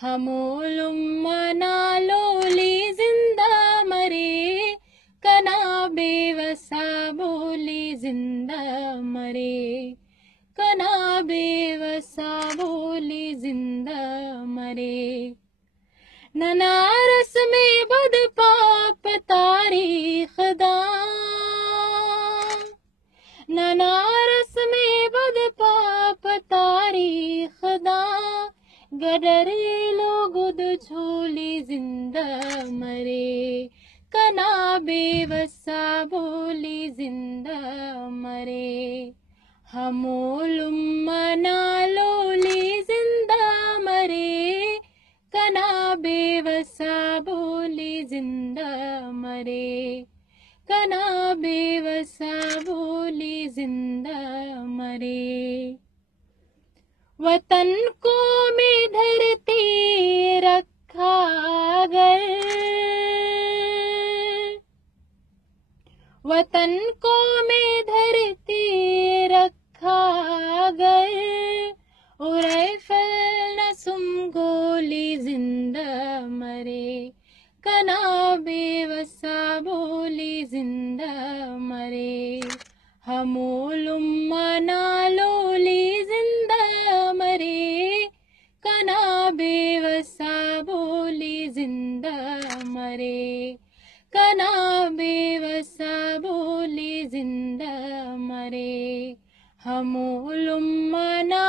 हमोलुम मना लोली जिंदा मरे, कना बेवसा बोली जिंदा मरे, कना बेवसा बोली जिंदा मरे। ननारस में बद पाप तारीख दा, ननारस में बद पाप तारीख दा, गडरे लोगुद झोली जिंदा मरे, कना बेवसा बोली जिंदा मरे। हमोलुम मना लोली जिंदा मरे, कना बेवसा बोली जिंदा मरे, कना बेवसा बोली जिंदा मरे। वतन को में धरती रखा अगर, वतन को में धरती रखा अगर, उरे फल न सुम गोली जिंदा मरे, कना बेवसा बोली जिंदा मरे। हमोलुम मना लोली जिंदा मरे, कना बेवसा बोली जिंदा मरे, कना बेवसा बोली जिंदा मरे। हमोलुम मना